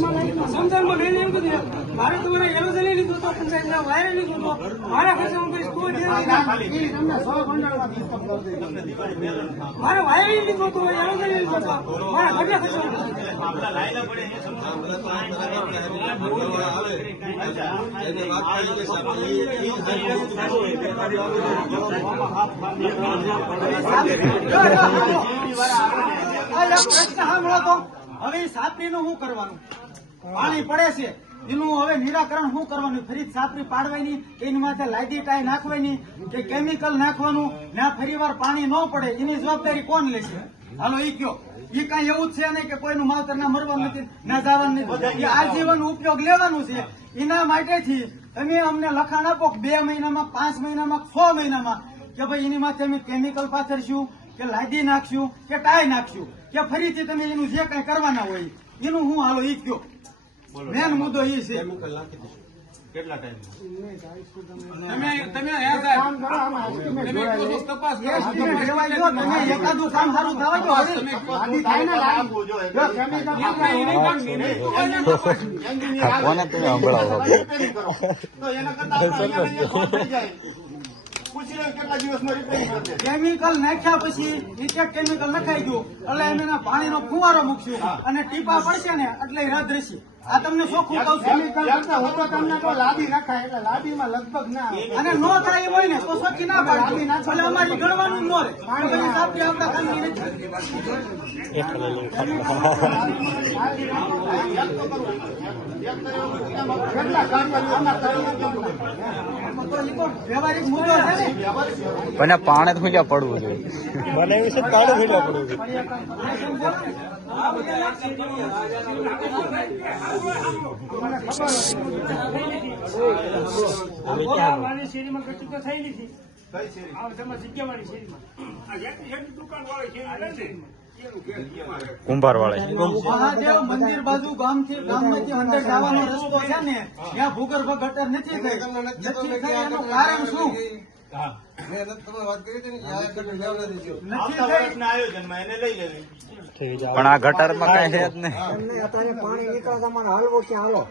સમજાવવામાં મેં એમ કીધું મારે તમારે એલોઝ લઈ લીધું તો પંચાયતના વાયર લીધું તો મારા ખર્ચે હું કરીશ કોઈ મારે વાયર લીધું તો એલોઝ લઈ લીધો તો મારા ઘરના ખર્ચે હવે સાપરી નું શું કરવાનું? પાણી પડે છે એનું હવે નિરાકરણ શું કરવાનું? ફરી સાપરી પાડવાની, એની માથે લાદી ટાઈ નાખવાની કે કેમિકલ નાખવાનું, ના ફરીવાર પાણી ન પડે એની જવાબદારી કોણ લેશે? હાલો ઈ કયો. એ કઈ એવું જ છે નહીં કે કોઈનું માવતર ના મરવાનું નથી, ના જવાનું નથી. એ આજીવન ઉપયોગ લેવાનું છે. એના માટેથી તમે અમને લખાણ આપો કે 2 મહિનામાં, 5 મહિનામાં, 6 મહિનામાં કે ભાઈ એની માથે અમે કેમિકલ પાથરશું કે લાદી નાખશું કે ટાઈ નાખશું કે ફરીથી તમે એનું જે કઈ કરવાના હોય એનું હું હાલો ઈ કયો. મેન મુદ્દો એ છે. કેટલા ટાઈમ એકાદું કામ સારું થવા દો. કોને તમે સંભળાવો? કેમિકલ નાખ્યા પછી નીચે કેમિકલ નખાઈ ગયું એટલે એના પાણીનો ફુવારો મૂકશું અને ટીપા પડશે ને એટલે રદ રહેશે. આ તમને ચોખ્ખું કહું છું. લાદી નખાય એટલે લાદીમાં લગભગ ના અને નો થાય એમ હોય ને તો સોચી ના પાડે એટલે અમારી ગણવાનું ન રહે. પાણી સાપરી આવતા કામની નથી. વ્યવહારિક મુદ્દો છે ને. મને પાણે તો ક્યાં પડવું જોઈએ? મને એવી છે પાણી ભીડા પડવું જોઈએ. શેરીમાં કશું તો થઈ નથી. તમારી જગ્યાવાળી શેરીમાં કુંભાર વાળા મહાદેવ મંદિર બાજુ ગામમાંથી અંદર જવાનો રસ્તો છે ને ત્યાં ભૂગર્ભ ગટર નથી થઈ. એનું કારણ શું? પણ આ ગટરમાં કઈ છે જ નહીં. અત્યારે પાણી નીકળે તમારે હાલવો ક્યાં હાલો?